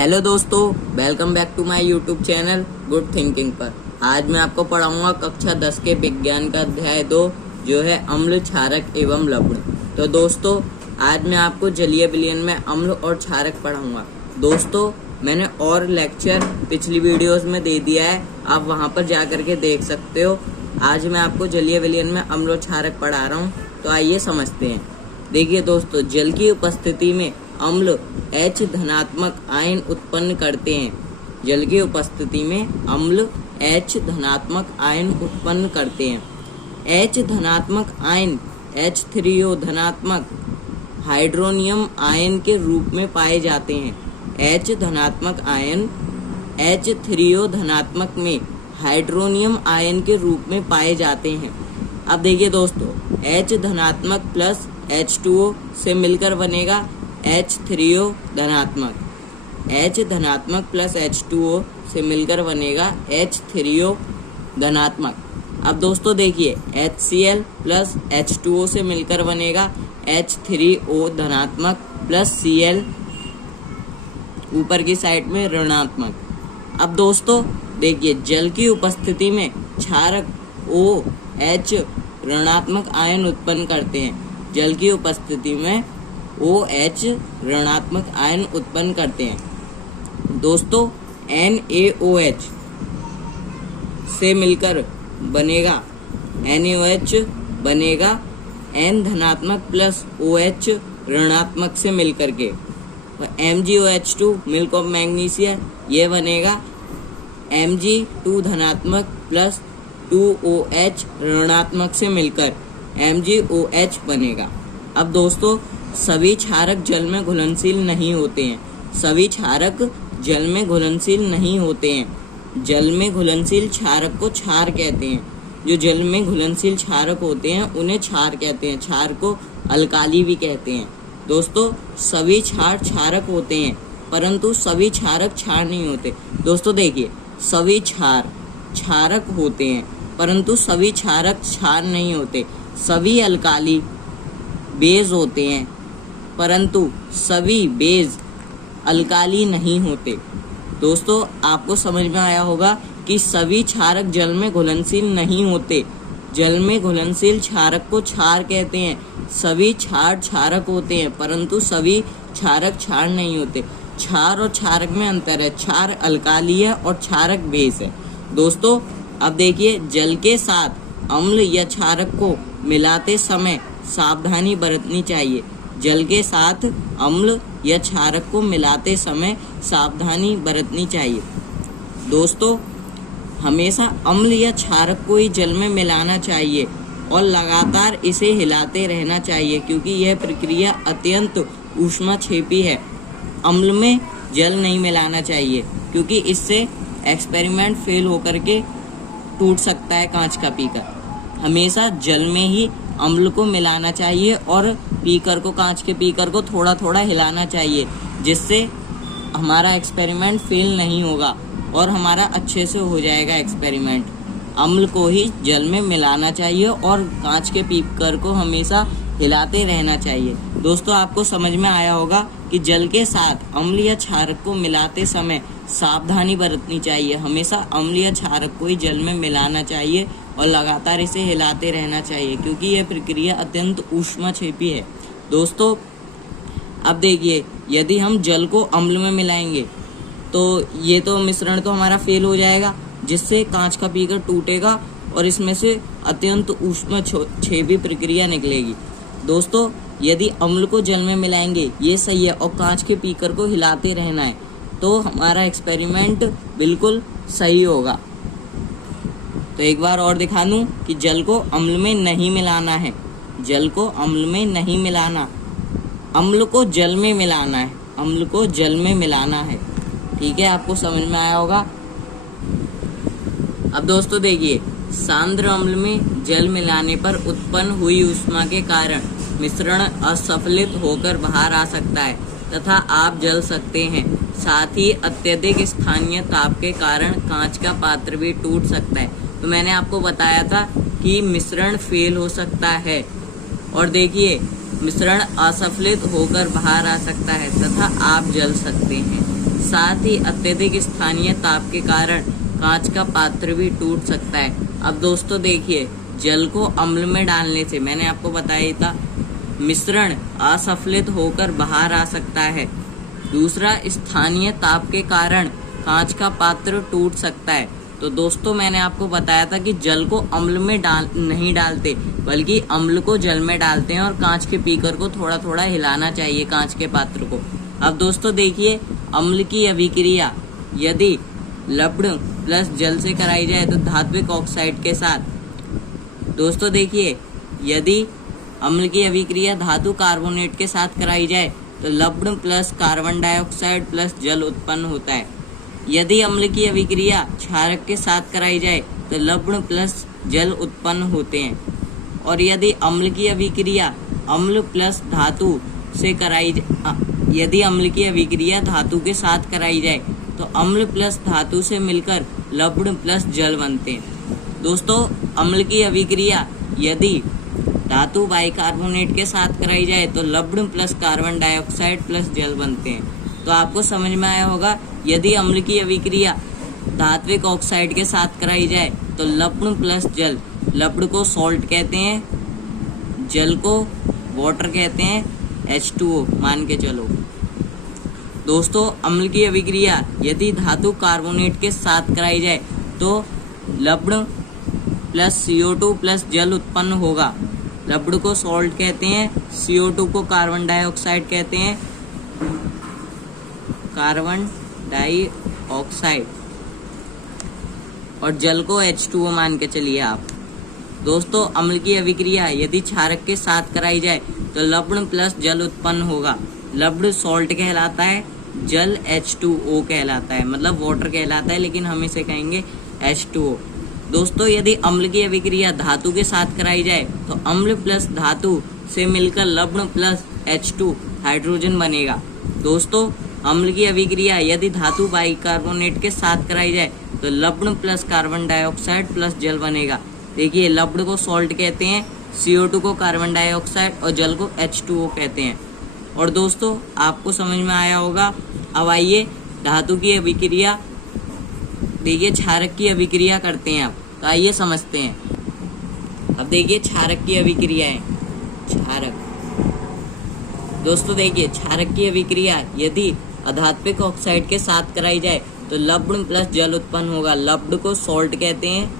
Hello दोस्तों, welcome back to my YouTube channel Good Thinking पर। आज मैं आपको पढ़ाऊंगा कक्षा 10 के विज्ञान का अध्याय 2 जो है अम्ल, क्षारक एवं लवण। तो दोस्तों आज मैं आपको जलीय विलयन में अम्ल और क्षारक पढ़ाऊंगा। दोस्तों मैंने और लेक्चर पिछली वीडियोस में दे दिया है, आप वहां पर जा करके देख सकते हो। आज मैं आपको जलीय विलयन में अम्ल और क्षारक पढ़ा रहा हूँ, तो आइए समझते हैं। देखिए दोस्तों, जल की उपस्थिति में अम्ल H धनात्मक आयन उत्पन्न करते हैं। जल की उपस्थिति में अम्ल H धनात्मक आयन उत्पन्न करते हैं। H धनात्मक आयन H3O धनात्मक हाइड्रोनियम आयन के रूप में पाए जाते हैं। H धनात्मक आयन H3O धनात्मक में हाइड्रोनियम आयन के रूप में पाए जाते हैं। अब देखिए दोस्तों, H धनात्मक प्लस H2O से मिलकर बनेगा H3O धनात्मक। H धनात्मक प्लस H2O से मिलकर बनेगा H3O धनात्मक। अब दोस्तों देखिए, HCl प्लस H2O से मिलकर बनेगा H3O धनात्मक प्लस Cl ऊपर की साइड में ऋणात्मक। अब दोस्तों देखिए, जल की उपस्थिति में क्षारक OH ऋणात्मक आयन उत्पन्न करते हैं। जल की उपस्थिति में OH ऋणात्मक आयन उत्पन्न करते हैं। दोस्तों NaOH से मिलकर बनेगा NaOH बनेगा N धनात्मक प्लस OH ऋणात्मक से मिलकर के। MgOH2 मिल्क ऑफ मैग्नीशिया, ये बनेगा Mg2 धनात्मक प्लस 2OH ऋणात्मक से मिलकर MgOH बनेगा। अब दोस्तों सभी क्षारक जल में घुलनशील नहीं होते हैं। सभी क्षारक जल में घुलनशील नहीं होते हैं। जल में घुलनशील क्षारक को क्षार कहते हैं। जो जल में घुलनशील क्षारक होते हैं उन्हें क्षार कहते हैं। क्षार को अल्काली भी कहते हैं। दोस्तों सभी क्षार क्षारक होते हैं, परंतु सभी क्षारक क्षार नहीं होते। दोस्तों देखिए, सभी क्षार क्षारक होते हैं, परंतु सभी क्षारक क्षार नहीं होते। सभी अल्काली बेज होते हैं, परंतु सभी बेज अल्काली नहीं होते। दोस्तों आपको समझ में आया होगा कि सभी क्षारक जल में घुलनशील नहीं होते। जल में घुलनशील क्षारक को क्षार कहते हैं। सभी क्षार क्षारक होते हैं, परंतु सभी क्षारक क्षार नहीं होते। क्षार और क्षारक में अंतर है। क्षार अल्काली है और क्षारक बेस है। दोस्तों अब देखिए, जल के साथ अम्ल या क्षारक को मिलाते समय सावधानी बरतनी चाहिए। जल के साथ अम्ल या क्षारक को मिलाते समय सावधानी बरतनी चाहिए। दोस्तों हमेशा अम्ल या क्षारक को ही जल में मिलाना चाहिए और लगातार इसे हिलाते रहना चाहिए, क्योंकि यह प्रक्रिया अत्यंत ऊष्माक्षेपी है। अम्ल में जल नहीं मिलाना चाहिए, क्योंकि इससे एक्सपेरिमेंट फेल होकर के टूट सकता है कांच का बीकर। हमेशा जल में ही अम्ल को मिलाना चाहिए और बीकर को, कांच के बीकर को थोड़ा थोड़ा हिलाना चाहिए, जिससे हमारा एक्सपेरिमेंट फेल नहीं होगा और हमारा अच्छे से हो जाएगा एक्सपेरिमेंट। अम्ल को ही जल में मिलाना चाहिए और कांच के बीकर को हमेशा हिलाते रहना चाहिए। दोस्तों आपको समझ में आया होगा कि जल के साथ अम्ल या क्षारक को मिलाते समय सावधानी बरतनी चाहिए। हमेशा अम्ल या क्षारक को ही जल में मिलाना चाहिए और लगातार इसे हिलाते रहना चाहिए, क्योंकि यह प्रक्रिया अत्यंत ऊष्माक्षेपी है। दोस्तों अब देखिए, यदि हम जल को अम्ल में मिलाएंगे तो ये तो मिश्रण तो हमारा फेल हो जाएगा, जिससे कांच का बीकर टूटेगा और इसमें से अत्यंत ऊष्माक्षेपी प्रक्रिया निकलेगी। दोस्तों यदि अम्ल को जल में मिलाएंगे ये सही है, और कांच के बीकर को हिलाते रहना है, तो हमारा एक्सपेरिमेंट बिल्कुल सही होगा। तो एक बार और दिखा दूं कि जल को अम्ल में नहीं मिलाना है। जल को अम्ल में नहीं मिलाना, अम्ल को जल में मिलाना है। अम्ल को जल में मिलाना है। ठीक है, आपको समझ में आया होगा। अब दोस्तों देखिए, सांद्र अम्ल में जल मिलाने पर उत्पन्न हुई ऊष्मा के कारण मिश्रण असफलित होकर बाहर आ सकता है तथा आप जल सकते हैं। साथ ही अत्यधिक स्थानीय ताप के कारण कांच का पात्र भी टूट सकता है। तो मैंने आपको बताया था कि मिश्रण फेल हो सकता है, और देखिए मिश्रण असफलित होकर बाहर आ सकता है तथा आप जल सकते हैं। साथ ही अत्यधिक स्थानीय ताप के कारण कांच का पात्र भी टूट सकता है। अब दोस्तों देखिए, जल को अम्ल में डालने से मैंने आपको बताया था मिश्रण असफलित होकर बाहर आ सकता है। दूसरा, स्थानीय ताप के कारण कांच का पात्र टूट सकता है। तो दोस्तों मैंने आपको बताया था कि जल को अम्ल में नहीं डालते, बल्कि अम्ल को जल में डालते हैं और कांच के बीकर को थोड़ा थोड़ा हिलाना चाहिए, कांच के पात्र को। अब दोस्तों देखिए, अम्ल की अभिक्रिया यदि लवण प्लस जल से कराई जाए तो धात्विक ऑक्साइड के साथ। दोस्तों देखिए, यदि अम्ल की अभिक्रिया धातु कार्बोनेट के साथ कराई जाए तो लवण प्लस कार्बन डाइऑक्साइड प्लस जल उत्पन्न होता है। यदि अम्ल की अभिक्रिया क्षारक के साथ कराई जाए तो लवण प्लस जल उत्पन्न होते हैं। और यदि अम्ल की अभिक्रिया अम्ल प्लस धातु से यदि अम्ल की अभिक्रिया धातु के साथ कराई जाए तो अम्ल प्लस धातु से मिलकर लवण प्लस जल बनते हैं। दोस्तों, अम्ल की अभिक्रिया यदि धातु बाइकार्बोनेट के साथ कराई जाए तो लवण प्लस कार्बन डाइऑक्साइड प्लस जल बनते हैं। तो आपको समझ में आया होगा, यदि अम्ल की अभिक्रिया धात्विक ऑक्साइड के साथ कराई जाए तो लवण प्लस जल, लवण को सॉल्ट कहते हैं, जल को वाटर कहते हैं, H2O मान के चलो। दोस्तों, अम्ल की अभिक्रिया यदि धातु कार्बोनेट के साथ कराई जाए तो लवण प्लस CO2 प्लस जल उत्पन्न होगा। लवण को सॉल्ट कहते हैं, CO2 को कार्बन डाइऑक्साइड कहते हैं, कार्बन डाइऑक्साइड, और जल को H2O मान के चलिए आप। दोस्तों, अम्ल की अभिक्रिया यदि क्षारक के साथ कराई जाए तो लवण प्लस जल उत्पन्न होगा। लवण सॉल्ट कहलाता है, जल H2O कहलाता है, मतलब वाटर कहलाता है, लेकिन हम इसे कहेंगे H2O। दोस्तों, यदि अम्ल की अभिक्रिया धातु के साथ कराई जाए तो अम्ल प्लस धातु से मिलकर लवण प्लस H2 हाइड्रोजन बनेगा। दोस्तों, अम्ल की अभिक्रिया यदि धातु बाइकार्बोनेट के साथ कराई जाए तो लवण प्लस कार्बन डाइऑक्साइड प्लस जल बनेगा। देखिए, लवण को सॉल्ट कहते हैं, CO2 को कार्बन डाइऑक्साइड और जल को H2O कहते हैं। और दोस्तों, आपको समझ में आया होगा। अब आइए धातु की अभिक्रिया, देखिए क्षारक की अभिक्रिया करते हैं आप, तो आइए समझते हैं। अब देखिए क्षारक की अभिक्रिया है, क्षारक। दोस्तों देखिए, क्षारक की अभिक्रिया यदि अधात्विक ऑक्साइड के साथ कराई जाए तो लवण प्लस जल उत्पन्न होगा। लवण को सॉल्ट कहते हैं,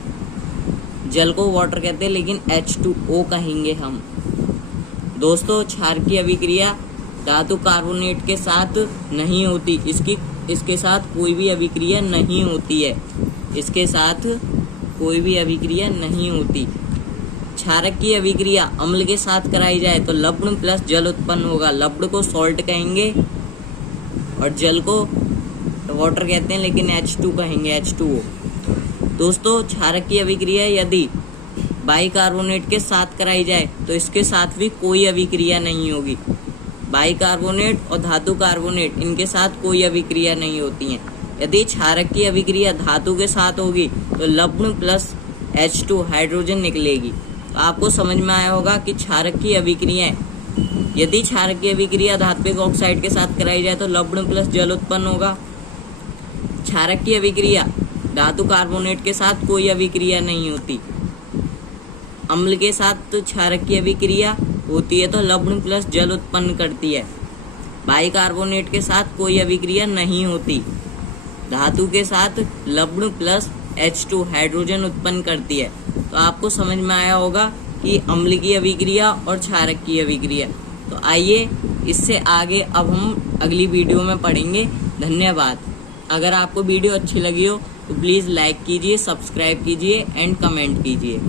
जल को वाटर कहते हैं, लेकिन H2O कहेंगे हम। दोस्तों, क्षारक की अभिक्रिया धातु कार्बोनेट के साथ नहीं होती, इसके साथ कोई भी अभिक्रिया नहीं होती है, इसके साथ कोई भी अभिक्रिया नहीं होती। क्षारक की अभिक्रिया अम्ल के साथ कराई जाए तो लवण प्लस जल उत्पन्न होगा। लवण को सॉल्ट कहेंगे और जल को वाटर कहते हैं, लेकिन H2 कहेंगे, H2O। दोस्तों, क्षारक की अभिक्रिया यदि बाइकार्बोनेट के साथ कराई जाए तो इसके साथ भी कोई अभिक्रिया नहीं होगी। बाइकार्बोनेट और धातु कार्बोनेट, इनके साथ कोई अभिक्रिया नहीं होती है। यदि क्षारक की अभिक्रिया धातु के साथ होगी तो लवण प्लस H2 हाइड्रोजन निकलेगी। तो आपको समझ में आया होगा कि क्षारक की अभिक्रियाएं, यदि क्षारक की अभिक्रिया धात्विक ऑक्साइड के साथ कराई जाए तो लवण प्लस जल उत्पन्न होगा। क्षारक की अभिक्रिया धातु कार्बोनेट के साथ कोई अभिक्रिया नहीं होती। अम्ल के साथ क्षारक की अभिक्रिया होती है तो लवण प्लस जल उत्पन्न करती है। बाइकार्बोनेट के साथ कोई अभिक्रिया नहीं होती। धातु के साथ लवण प्लस H2 हाइड्रोजन उत्पन्न करती है। तो आपको समझ में आया होगा कि अम्ल की अभिक्रिया और क्षारक की अभिक्रिया। तो आइए इससे आगे अब हम अगली वीडियो में पढ़ेंगे। धन्यवाद। अगर आपको वीडियो अच्छी लगी हो तो प्लीज़ लाइक कीजिए, सब्सक्राइब कीजिए एंड कमेंट कीजिए।